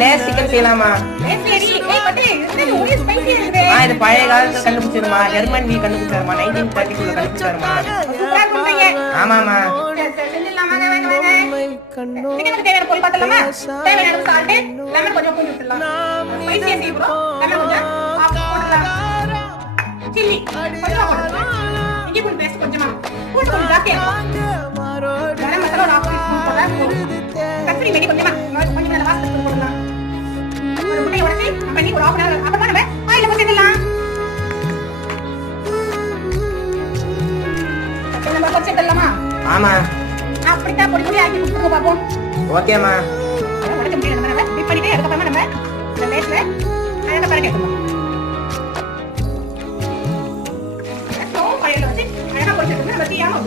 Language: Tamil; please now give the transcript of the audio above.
லேஸ் சிக்கன் செய்யலாமா? இது பழைய காலத்துல கண்டுபிடிச்சிருமா, ஜெர்மன் கண்டுபிடிச்சாருமா, 1932 கண்டுபிடிச்சாருமா. ஆமாமா. ஆமா அப்படித்தான் பொடி பொடி ஆக்கி கொடுத்துருங்க பாப்போம். ஓகேமா. உடைக்க முடியல நம்ம டிப் பண்ணிட்டு அதுக்கப்புறமா நம்ம இந்த லேஸ்ல அழகா பரட்டி எடுத்துக்கலாம். பழையில வச்சு அழகா பொரிச்சிட்டு நம்ம தீயாம